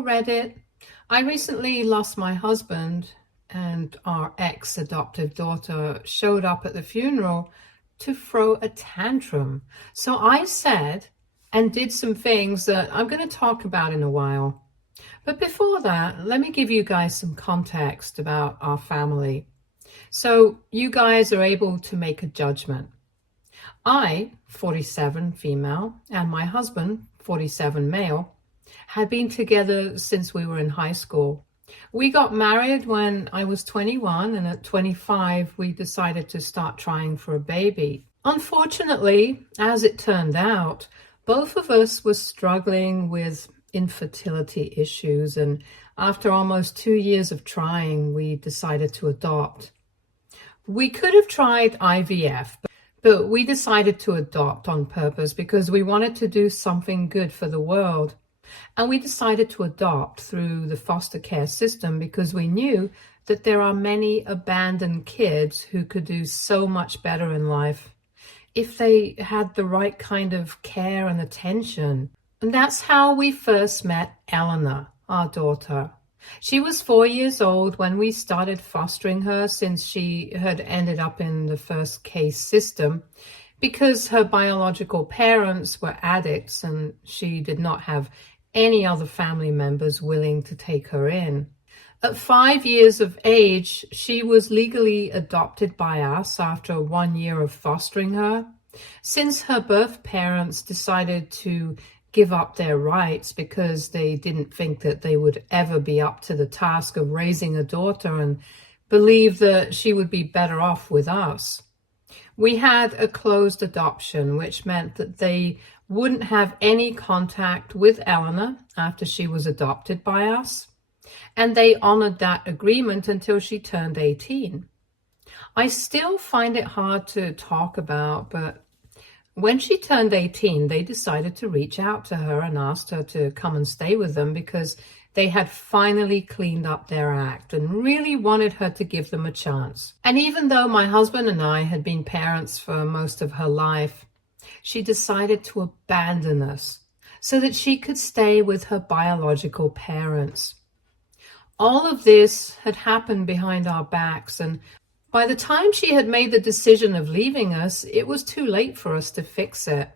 Hello, Reddit. I recently lost my husband, and our ex-adoptive daughter showed up at the funeral to throw a tantrum. So I said and did some things that I'm going to talk about in a while. But before that, let me give you guys some context about our family, so you guys are able to make a judgment. I, 47 female, and my husband, 47 male, had been together since we were in high school. We got married when I was 21, and at 25, we decided to start trying for a baby. Unfortunately, as it turned out, both of us were struggling with infertility issues, and after almost 2 years of trying, we decided to adopt. We could have tried IVF, but we decided to adopt on purpose because we wanted to do something good for the world. And we decided to adopt through the foster care system because we knew that there are many abandoned kids who could do so much better in life if they had the right kind of care and attention. And that's how we first met Eleanor, our daughter. She was 4 years old when we started fostering her, since she had ended up in the first case system because her biological parents were addicts and she did not have any other family members willing to take her in. At 5 years of age, she was legally adopted by us after 1 year of fostering her. Since her birth parents decided to give up their rights because they didn't think that they would ever be up to the task of raising a daughter and believed that she would be better off with us. We had a closed adoption, which meant that they wouldn't have any contact with Eleanor after she was adopted by us, and they honored that agreement until she turned 18. I still find it hard to talk about, but when she turned 18, they decided to reach out to her and asked her to come and stay with them because they had finally cleaned up their act and really wanted her to give them a chance. And even though my husband and I had been parents for most of her life, she decided to abandon us so that she could stay with her biological parents. All of this had happened behind our backs, and by the time she had made the decision of leaving us, it was too late for us to fix it.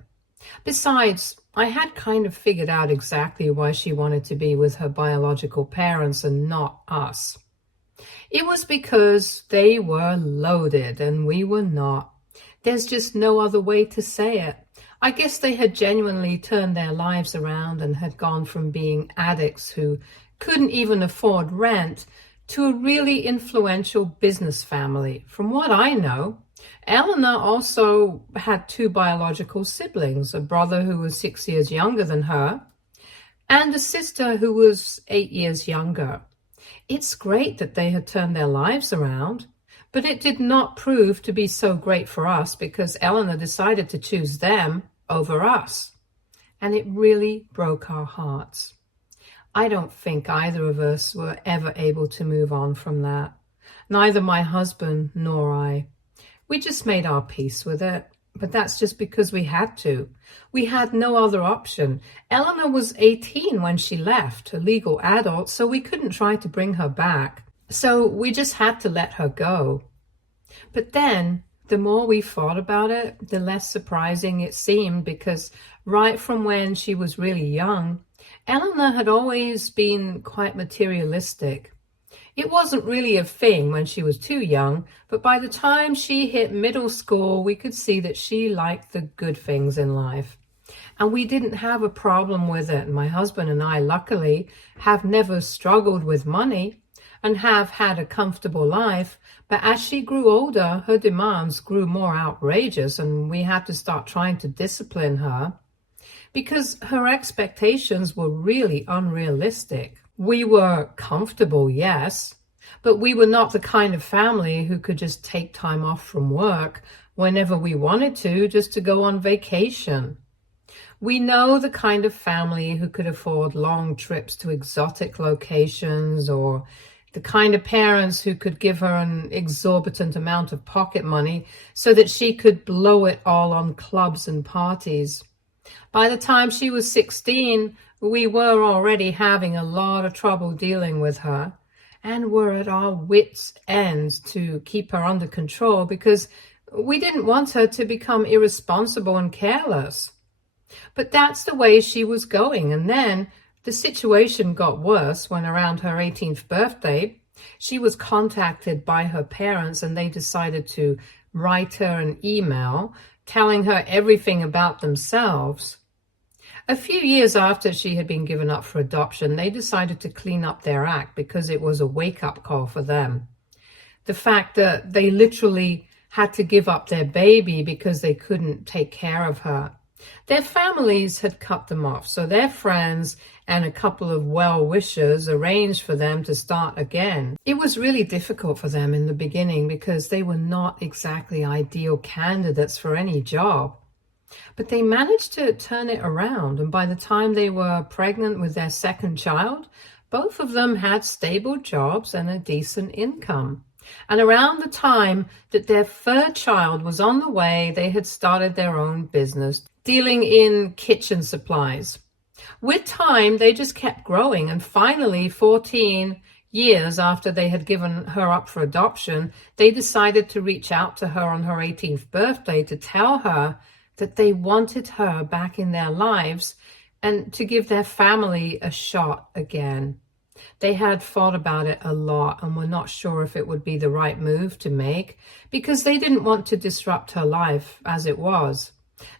Besides, I had kind of figured out exactly why she wanted to be with her biological parents and not us. It was because they were loaded and we were not. There's just no other way to say it. I guess they had genuinely turned their lives around and had gone from being addicts who couldn't even afford rent to a really influential business family. From what I know, Eleanor also had 2 biological siblings, a brother who was 6 years younger than her, and a sister who was 8 years younger. It's great that they had turned their lives around, but it did not prove to be so great for us because Eleanor decided to choose them over us, and it really broke our hearts. I don't think either of us were ever able to move on from that. Neither my husband nor I. We just made our peace with it, but that's just because we had to. We had no other option. Eleanor was 18 when she left, a legal adult, so we couldn't try to bring her back. So we just had to let her go. But then, the more we thought about it, the less surprising it seemed, because right from when she was really young, Eleanor had always been quite materialistic. It wasn't really a thing when she was too young, but by the time she hit middle school, we could see that she liked the good things in life. And we didn't have a problem with it. My husband and I, luckily, have never struggled with money and have had a comfortable life. But as she grew older, her demands grew more outrageous, and we had to start trying to discipline her because her expectations were really unrealistic. We were comfortable, yes, but we were not the kind of family who could just take time off from work whenever we wanted to, just to go on vacation. We know the kind of family who could afford long trips to exotic locations, or the kind of parents who could give her an exorbitant amount of pocket money so that she could blow it all on clubs and parties. By the time she was 16, We were already having a lot of trouble dealing with her and were at our wits' ends to keep her under control because we didn't want her to become irresponsible and careless. But that's the way she was going, and then the situation got worse when around her 18th birthday, she was contacted by her parents and they decided to write her an email telling her everything about themselves. A few years after she had been given up for adoption, they decided to clean up their act because it was a wake-up call for them. The fact that they literally had to give up their baby because they couldn't take care of her. Their families had cut them off, so their friends and a couple of well-wishers arranged for them to start again. It was really difficult for them in the beginning because they were not exactly ideal candidates for any job. But they managed to turn it around, and by the time they were pregnant with their second child, both of them had stable jobs and a decent income. And around the time that their third child was on the way, they had started their own business, dealing in kitchen supplies. With time, they just kept growing, and finally, 14 years after they had given her up for adoption, they decided to reach out to her on her 18th birthday to tell her that they wanted her back in their lives and to give their family a shot again. They had thought about it a lot and were not sure if it would be the right move to make because they didn't want to disrupt her life as it was.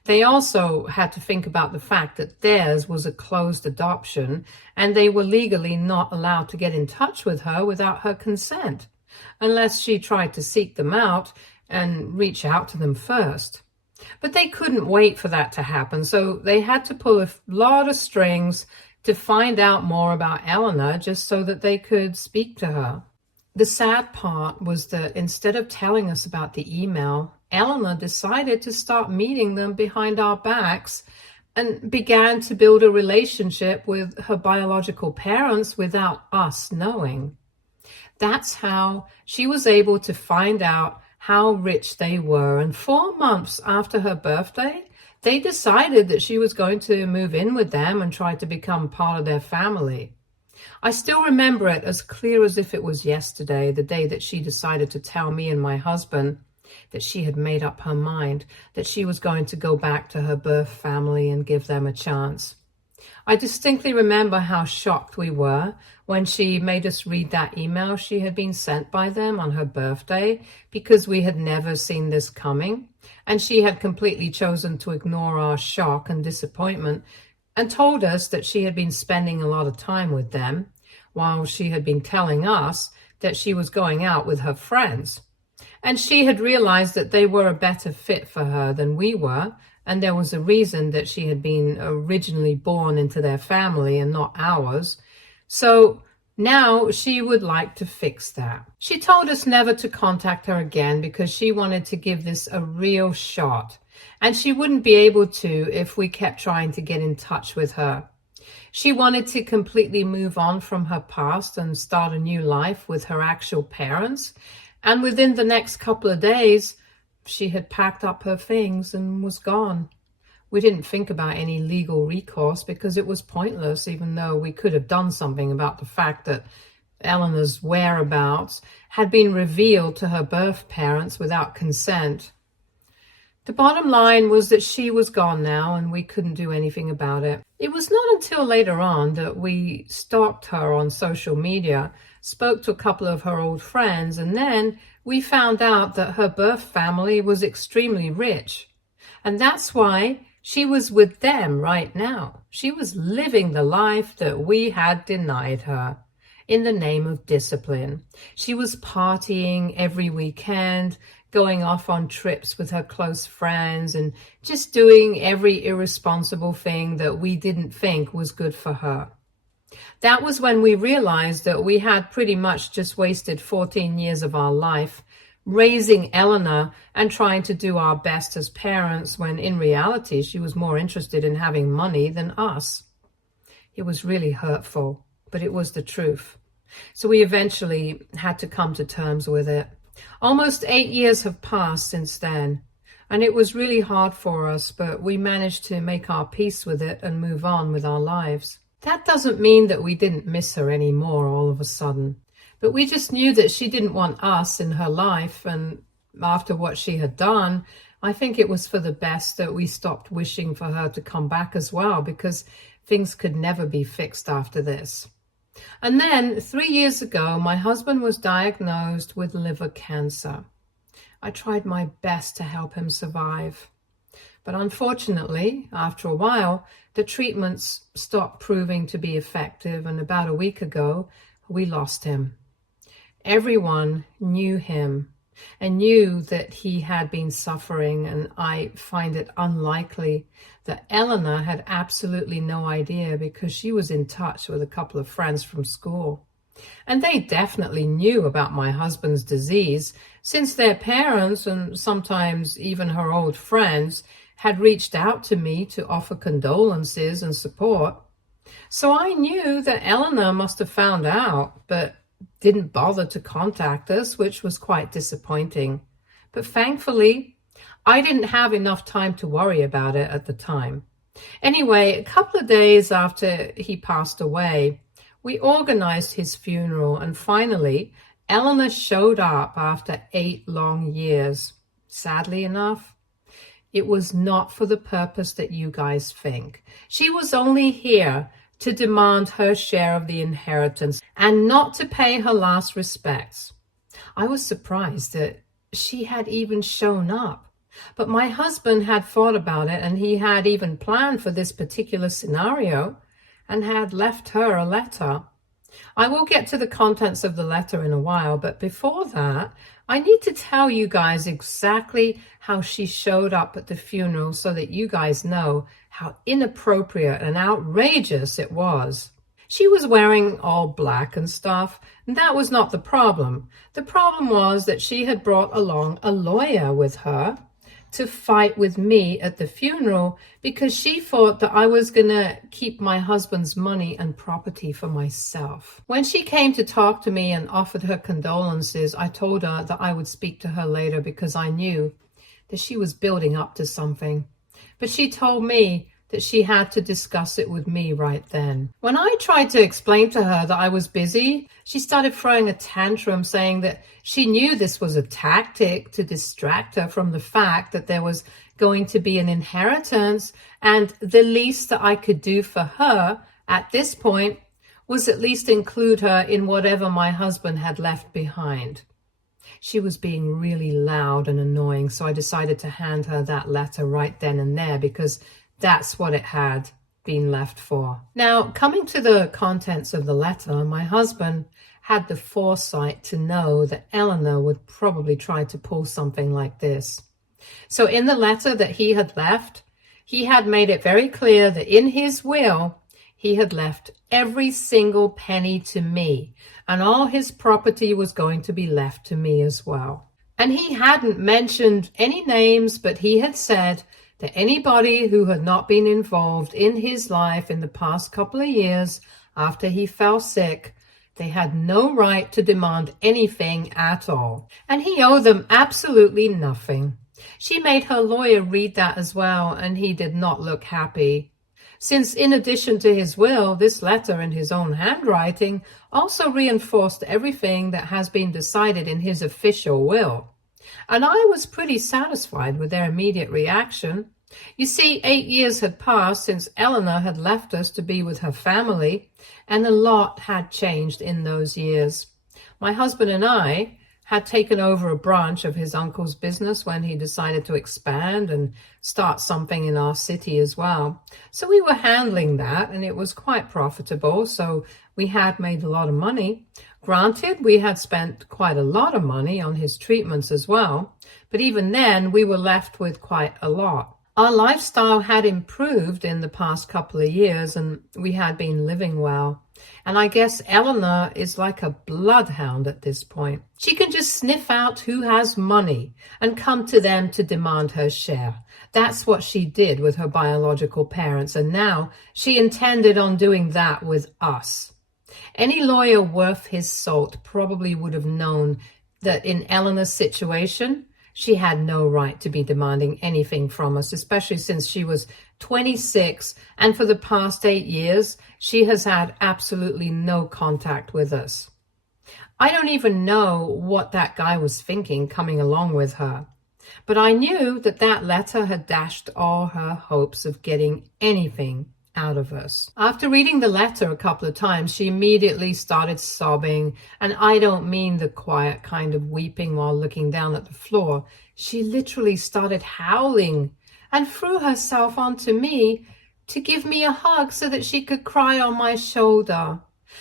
They also had to think about the fact that theirs was a closed adoption and they were legally not allowed to get in touch with her without her consent, unless she tried to seek them out and reach out to them first. But they couldn't wait for that to happen, so they had to pull a lot of strings to find out more about Eleanor just so that they could speak to her. The sad part was that instead of telling us about the email, Eleanor decided to start meeting them behind our backs and began to build a relationship with her biological parents without us knowing. That's how she was able to find out how rich they were, and 4 months after her birthday, they decided that she was going to move in with them and try to become part of their family. I still remember it as clear as if it was yesterday, the day that she decided to tell me and my husband that she had made up her mind, that she was going to go back to her birth family and give them a chance. I distinctly remember how shocked we were when she made us read that email she had been sent by them on her birthday because we had never seen this coming, and she had completely chosen to ignore our shock and disappointment and told us that she had been spending a lot of time with them while she had been telling us that she was going out with her friends. And she had realized that they were a better fit for her than we were, and there was a reason that she had been originally born into their family and not ours. So now she would like to fix that. She told us never to contact her again because she wanted to give this a real shot, and she wouldn't be able to if we kept trying to get in touch with her. She wanted to completely move on from her past and start a new life with her actual parents, and within the next couple of days, she had packed up her things and was gone. We didn't think about any legal recourse because it was pointless, even though we could have done something about the fact that Eleanor's whereabouts had been revealed to her birth parents without consent. The bottom line was that she was gone now and we couldn't do anything about it. It was not until later on that we stalked her on social media, spoke to a couple of her old friends, and then we found out that her birth family was extremely rich. And that's why she was with them right now. She was living the life that we had denied her in the name of discipline. She was partying every weekend, going off on trips with her close friends, and just doing every irresponsible thing that we didn't think was good for her. That was when we realized that we had pretty much just wasted 14 years of our life raising Eleanor and trying to do our best as parents, when in reality she was more interested in having money than us. It was really hurtful, but it was the truth. So we eventually had to come to terms with it. Almost 8 years have passed since then, and it was really hard for us, but we managed to make our peace with it and move on with our lives. That doesn't mean that we didn't miss her anymore all of a sudden, but we just knew that she didn't want us in her life, and after what she had done, I think it was for the best that we stopped wishing for her to come back as well, because things could never be fixed after this. And then 3 years ago, my husband was diagnosed with liver cancer. I tried my best to help him survive. But unfortunately, after a while, the treatments stopped proving to be effective, and about a week ago, we lost him. Everyone knew him and knew that he had been suffering, and I find it unlikely that Eleanor had absolutely no idea, because she was in touch with a couple of friends from school. And they definitely knew about my husband's disease, since their parents and sometimes even her old friends had reached out to me to offer condolences and support. So I knew that Eleanor must have found out, but didn't bother to contact us, which was quite disappointing. But thankfully, I didn't have enough time to worry about it at the time. Anyway, a couple of days after he passed away, we organized his funeral, and finally, Eleanor showed up after 8 long years. Sadly enough, it was not for the purpose that you guys think. She was only here to demand her share of the inheritance and not to pay her last respects. I was surprised that she had even shown up. But my husband had thought about it, and he had even planned for this particular scenario and had left her a letter. I will get to the contents of the letter in a while, but before that, I need to tell you guys exactly how she showed up at the funeral so that you guys know how inappropriate and outrageous it was. She was wearing all black and stuff, and that was not the problem. The problem was that she had brought along a lawyer with her to fight with me at the funeral, because she thought that I was going to keep my husband's money and property for myself. When she came to talk to me and offered her condolences, I told her that I would speak to her later, because I knew that she was building up to something. But she told me that she had to discuss it with me right then. When I tried to explain to her that I was busy, she started throwing a tantrum, saying that she knew this was a tactic to distract her from the fact that there was going to be an inheritance, and the least that I could do for her at this point was at least include her in whatever my husband had left behind. She was being really loud and annoying, so I decided to hand her that letter right then and there, because that's what it had been left for. Now, coming to the contents of the letter, my husband had the foresight to know that Eleanor would probably try to pull something like this. So in the letter that he had left, he had made it very clear that in his will, he had left every single penny to me, and all his property was going to be left to me as well. And he hadn't mentioned any names, but he had said that anybody who had not been involved in his life in the past couple of years after he fell sick, they had no right to demand anything at all. And he owed them absolutely nothing. She made her lawyer read that as well, and he did not look happy, since in addition to his will, this letter in his own handwriting also reinforced everything that has been decided in his official will. And I was pretty satisfied with their immediate reaction. You see, 8 years had passed since Eleanor had left us to be with her family, and a lot had changed in those years. My husband and I had taken over a branch of his uncle's business when he decided to expand and start something in our city as well. So we were handling that, and it was quite profitable, so we had made a lot of money. Granted, we had spent quite a lot of money on his treatments as well, but even then we were left with quite a lot. Our lifestyle had improved in the past couple of years, and we had been living well. And I guess Eleanor is like a bloodhound at this point. She can just sniff out who has money and come to them to demand her share. That's what she did with her biological parents, and now she intended on doing that with us. Any lawyer worth his salt probably would have known that in Eleanor's situation, She had no right to be demanding anything from us, especially since she was 26, and for the past 8 years, she has had absolutely no contact with us. I don't even know what that guy was thinking coming along with her, but I knew that that letter had dashed all her hopes of getting anything out of us. After reading the letter a couple of times, she immediately started sobbing, and I don't mean the quiet kind of weeping while looking down at the floor. She literally started howling and threw herself onto me to give me a hug so that she could cry on my shoulder.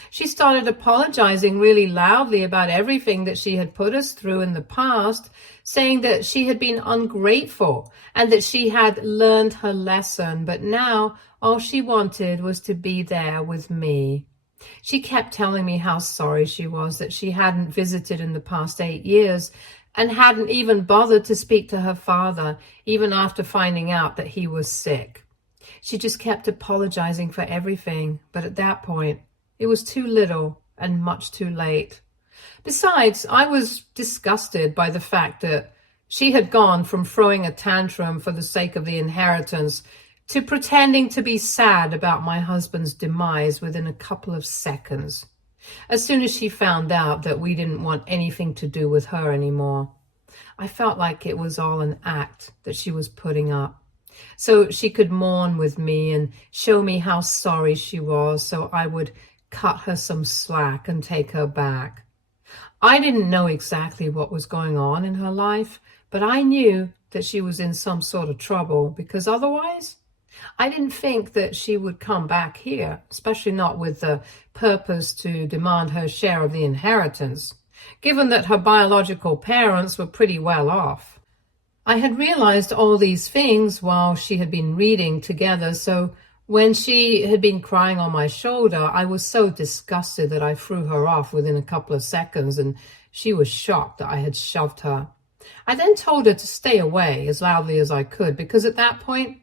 She started apologizing really loudly about everything that she had put us through in the past, saying that she had been ungrateful and that she had learned her lesson, but now all she wanted was to be there with me. She kept telling me how sorry she was that she hadn't visited in the past 8 years and hadn't even bothered to speak to her father, even after finding out that he was sick. She just kept apologizing for everything, but at that point, it was too little and much too late. Besides, I was disgusted by the fact that she had gone from throwing a tantrum for the sake of the inheritance to pretending to be sad about my husband's demise within a couple of seconds, as soon as she found out that we didn't want anything to do with her anymore. I felt like it was all an act that she was putting up, so she could mourn with me and show me how sorry she was, so I would cut her some slack and take her back. I didn't know exactly what was going on in her life, but I knew that she was in some sort of trouble, because otherwise I didn't think that she would come back here, especially not with the purpose to demand her share of the inheritance, given that her biological parents were pretty well off. I had realized all these things while she had been reading together, so when she had been crying on my shoulder, I was so disgusted that I threw her off within a couple of seconds, and she was shocked that I had shoved her. I then told her to stay away as loudly as I could, because at that point,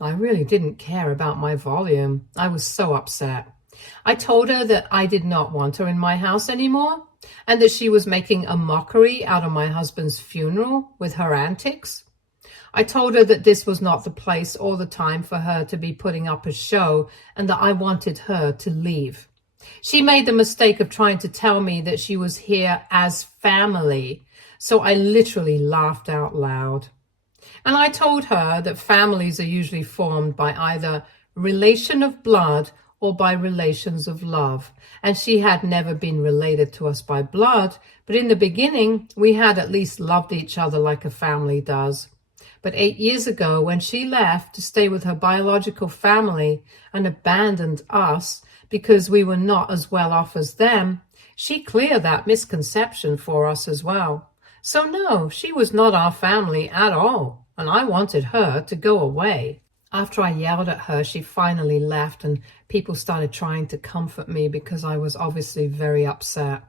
I really didn't care about my volume. I was so upset. I told her that I did not want her in my house anymore, and that she was making a mockery out of my husband's funeral with her antics. I told her that this was not the place or the time for her to be putting up a show, and that I wanted her to leave. She made the mistake of trying to tell me that she was here as family, so I literally laughed out loud. And I told her that families are usually formed by either relation of blood or by relations of love, and she had never been related to us by blood, but in the beginning we had at least loved each other like a family does. But 8 years ago, when she left to stay with her biological family and abandoned us because we were not as well off as them, she cleared that misconception for us as well. So no, she was not our family at all, and I wanted her to go away. After I yelled at her, she finally left, and people started trying to comfort me because I was obviously very upset.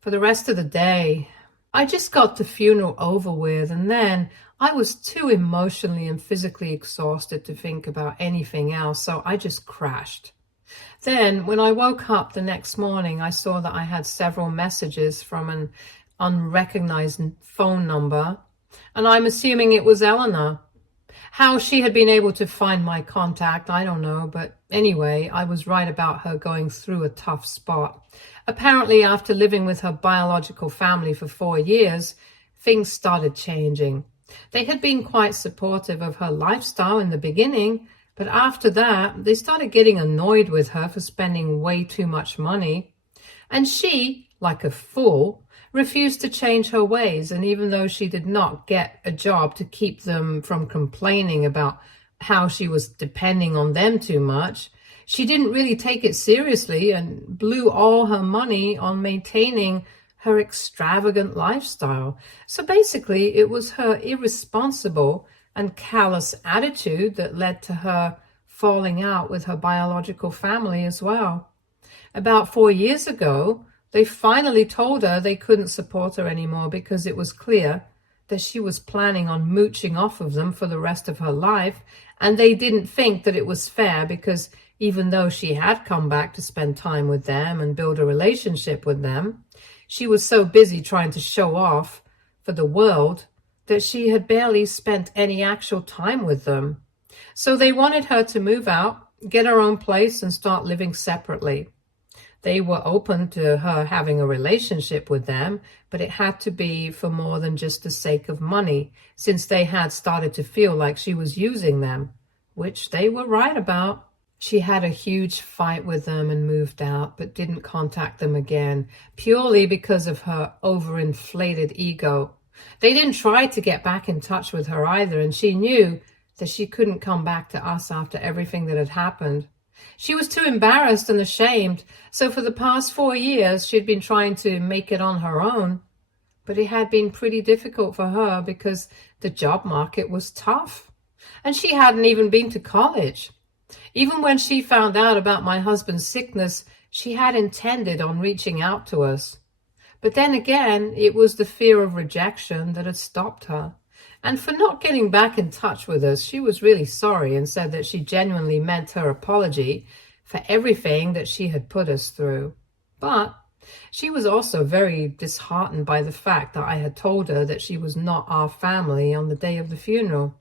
For the rest of the day, I just got the funeral over with, and then I was too emotionally and physically exhausted to think about anything else, so I just crashed. Then, when I woke up the next morning, I saw that I had several messages from an unrecognized phone number, and I'm assuming it was Eleanor. How she had been able to find my contact, I don't know, but anyway, I was right about her going through a tough spot. Apparently, after living with her biological family for 4 years, things started changing. They had been quite supportive of her lifestyle in the beginning, but after that, they started getting annoyed with her for spending way too much money. And she, like a fool, refused to change her ways, and even though she did not get a job to keep them from complaining about how she was depending on them too much, she didn't really take it seriously and blew all her money on maintaining her extravagant lifestyle. So basically, it was her irresponsible and callous attitude that led to her falling out with her biological family as well. About 4 years ago, they finally told her they couldn't support her anymore because it was clear that she was planning on mooching off of them for the rest of her life, and they didn't think that it was fair because even though she had come back to spend time with them and build a relationship with them, she was so busy trying to show off for the world that she had barely spent any actual time with them. So they wanted her to move out, get her own place, and start living separately. They were open to her having a relationship with them, but it had to be for more than just the sake of money, since they had started to feel like she was using them, which they were right about. She had a huge fight with them and moved out, but didn't contact them again, purely because of her overinflated ego. They didn't try to get back in touch with her either, and she knew that she couldn't come back to us after everything that had happened. She was too embarrassed and ashamed, so for the past 4 years she'd been trying to make it on her own. But it had been pretty difficult for her because the job market was tough, and she hadn't even been to college. Even when she found out about my husband's sickness, she had intended on reaching out to us. But then again, it was the fear of rejection that had stopped her. And for not getting back in touch with us, she was really sorry and said that she genuinely meant her apology for everything that she had put us through. But she was also very disheartened by the fact that I had told her that she was not our family on the day of the funeral.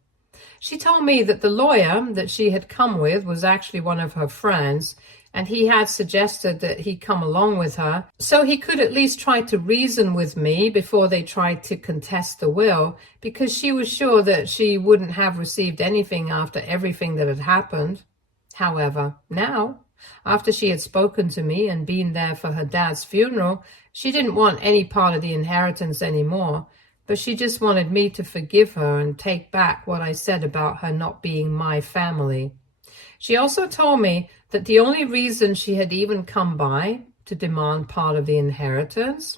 She told me that the lawyer that she had come with was actually one of her friends, and he had suggested that he come along with her so he could at least try to reason with me before they tried to contest the will, because she was sure that she wouldn't have received anything after everything that had happened. However, now, after she had spoken to me and been there for her dad's funeral, she didn't want any part of the inheritance anymore, but she just wanted me to forgive her and take back what I said about her not being my family. She also told me that the only reason she had even come by to demand part of the inheritance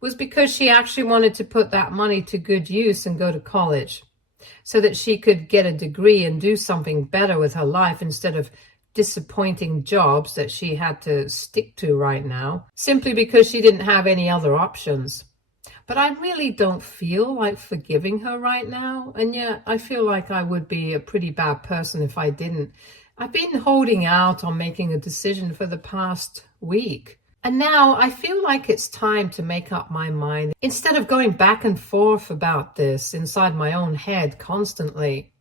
was because she actually wanted to put that money to good use and go to college, so that she could get a degree and do something better with her life instead of disappointing jobs that she had to stick to right now, simply because she didn't have any other options. But I really don't feel like forgiving her right now, and yet I feel like I would be a pretty bad person if I didn't. I've been holding out on making a decision for the past week, and now I feel like it's time to make up my mind instead of going back and forth about this inside my own head constantly.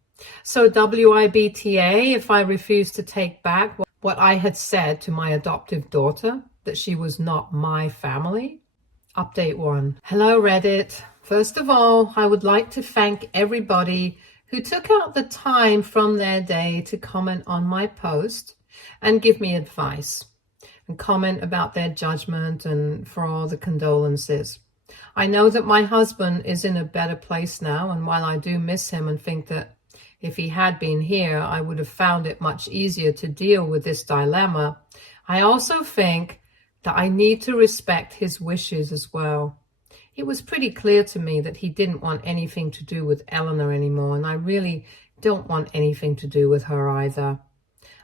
So WIBTA if I refuse to take back what I had said to my adoptive daughter, that she was not my family? Update 1. Hello Reddit. First of all, I would like to thank everybody who took out the time from their day to comment on my post and give me advice and comment about their judgment and for all the condolences. I know that my husband is in a better place now, and while I do miss him and think that if he had been here, I would have found it much easier to deal with this dilemma, I also think that I need to respect his wishes as well. It was pretty clear to me that he didn't want anything to do with Eleanor anymore, and I really don't want anything to do with her either.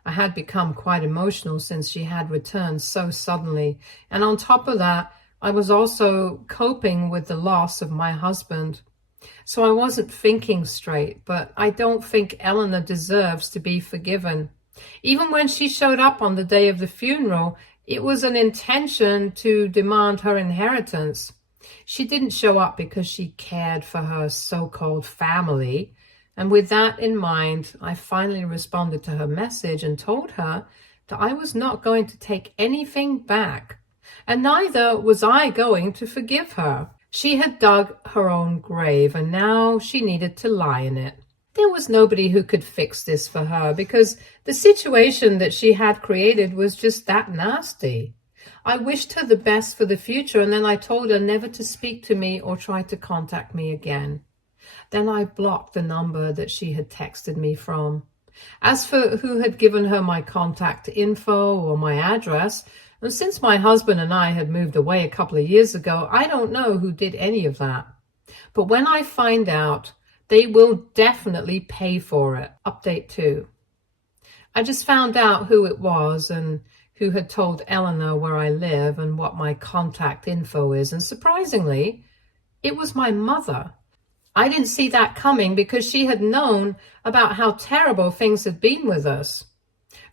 I had become quite emotional since she had returned so suddenly, and on top of that, I was also coping with the loss of my husband. So I wasn't thinking straight, but I don't think Eleanor deserves to be forgiven. Even when she showed up on the day of the funeral, it was an intention to demand her inheritance. She didn't show up because she cared for her so-called family. And with that in mind, I finally responded to her message and told her that I was not going to take anything back, and neither was I going to forgive her. She had dug her own grave, and now she needed to lie in it. There was nobody who could fix this for her because the situation that she had created was just that nasty. I wished her the best for the future, and then I told her never to speak to me or try to contact me again. Then I blocked the number that she had texted me from. As for who had given her my contact info or my address, and since my husband and I had moved away a couple of years ago, I don't know who did any of that. But when I find out, they will definitely pay for it. Update 2. I just found out who it was and who had told Eleanor where I live and what my contact info is, and surprisingly, it was my mother. I didn't see that coming because she had known about how terrible things had been with us.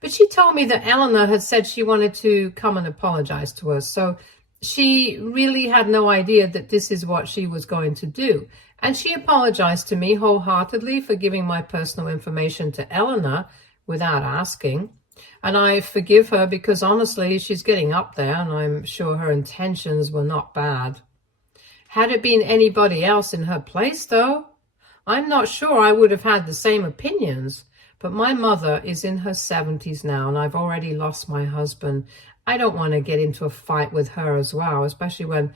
But she told me that Eleanor had said she wanted to come and apologize to us, so She really had no idea that this is what she was going to do. And she apologized to me wholeheartedly for giving my personal information to Eleanor without asking. And I forgive her because honestly, she's getting up there and I'm sure her intentions were not bad. Had it been anybody else in her place, though, I'm not sure I would have had the same opinions. But my mother is in her 70s now, and I've already lost my husband. I don't want to get into a fight with her as well, especially when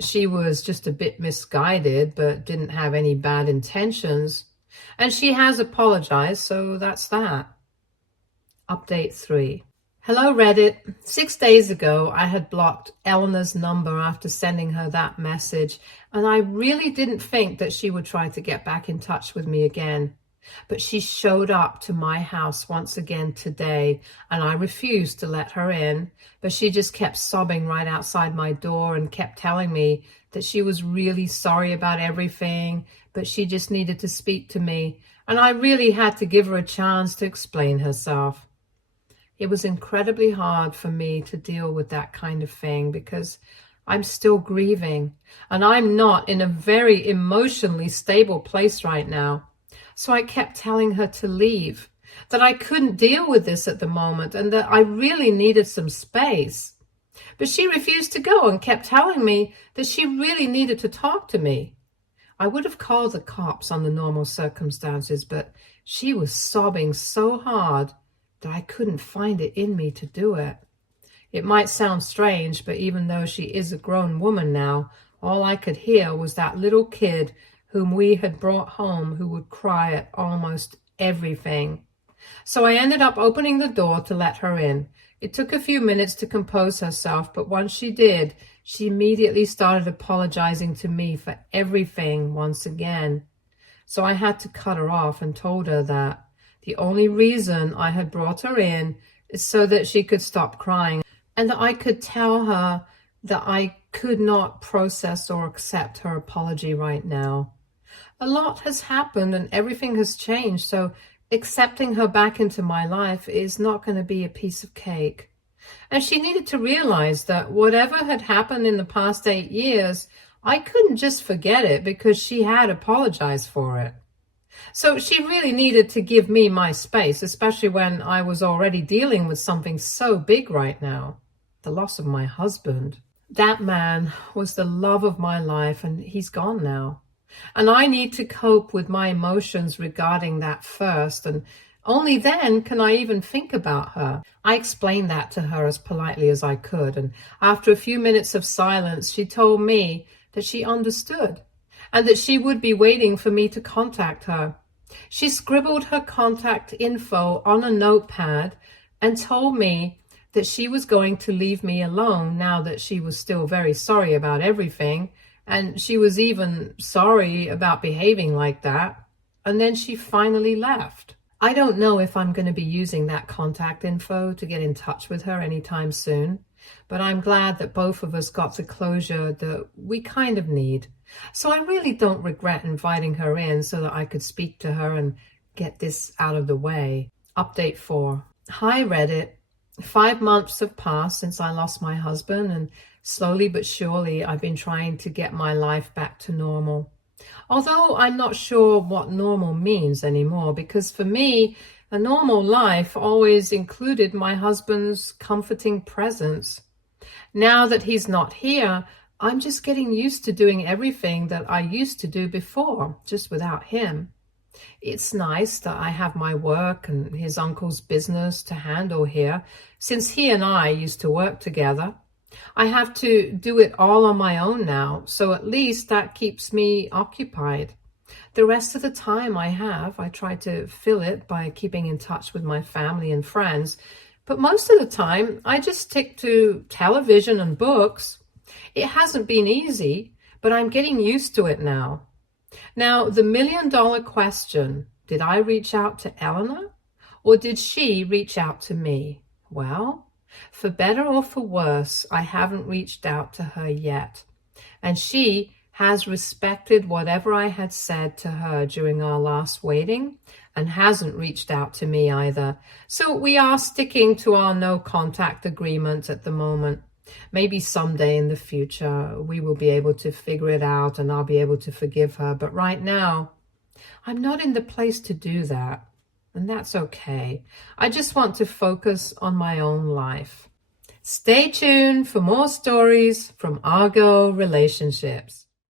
she was just a bit misguided but didn't have any bad intentions. And she has apologized, so that's that. Update 3. Hello, Reddit. 6 days ago, I had blocked Eleanor's number after sending her that message, and I really didn't think that she would try to get back in touch with me again. But she showed up to my house once again today, and I refused to let her in, but she just kept sobbing right outside my door and kept telling me that she was really sorry about everything, but she just needed to speak to me, and I really had to give her a chance to explain herself. It was incredibly hard for me to deal with that kind of thing because I'm still grieving, and I'm not in a very emotionally stable place right now. So I kept telling her to leave, that I couldn't deal with this at the moment and that I really needed some space. But she refused to go and kept telling me that she really needed to talk to me. I would have called the cops under normal circumstances, but she was sobbing so hard that I couldn't find it in me to do it. It might sound strange, but even though she is a grown woman now, all I could hear was that little kid whom we had brought home who would cry at almost everything. So I ended up opening the door to let her in. It took a few minutes to compose herself, but once she did, she immediately started apologizing to me for everything once again. So I had to cut her off and told her that the only reason I had brought her in is so that she could stop crying and that I could tell her that I could not process or accept her apology right now. A lot has happened and everything has changed, so accepting her back into my life is not going to be a piece of cake. And she needed to realize that whatever had happened in the past 8 years, I couldn't just forget it because she had apologized for it. So she really needed to give me my space, especially when I was already dealing with something so big right now, the loss of my husband. That man was the love of my life and he's gone now. And I need to cope with my emotions regarding that first, and only then can I even think about her. I explained that to her as politely as I could, and after a few minutes of silence, she told me that she understood and that she would be waiting for me to contact her. She scribbled her contact info on a notepad and told me that she was going to leave me alone now that she was still very sorry about everything. And she was even sorry about behaving like that. And then she finally left. I don't know if I'm going to be using that contact info to get in touch with her anytime soon, but I'm glad that both of us got the closure that we kind of need. So I really don't regret inviting her in so that I could speak to her and get this out of the way. Update 4. Hi, Reddit. 5 months have passed since I lost my husband, and slowly but surely I've been trying to get my life back to normal. Although I'm not sure what normal means anymore, because for me, a normal life always included my husband's comforting presence. Now that he's not here, I'm just getting used to doing everything that I used to do before, just without him. It's nice that I have my work and his uncle's business to handle here, since he and I used to work together. I have to do it all on my own now, so at least that keeps me occupied. The rest of the time I try to fill it by keeping in touch with my family and friends, but most of the time I just stick to television and books. It hasn't been easy, but I'm getting used to it now. Now, the million-dollar question, did I reach out to Eleanor or did she reach out to me? Well, for better or for worse, I haven't reached out to her yet. And she has respected whatever I had said to her during our last waiting and hasn't reached out to me either. So we are sticking to our no contact agreement at the moment. Maybe someday in the future we will be able to figure it out and I'll be able to forgive her. But right now, I'm not in the place to do that. And that's okay. I just want to focus on my own life. Stay tuned for more stories from Argo Relationships.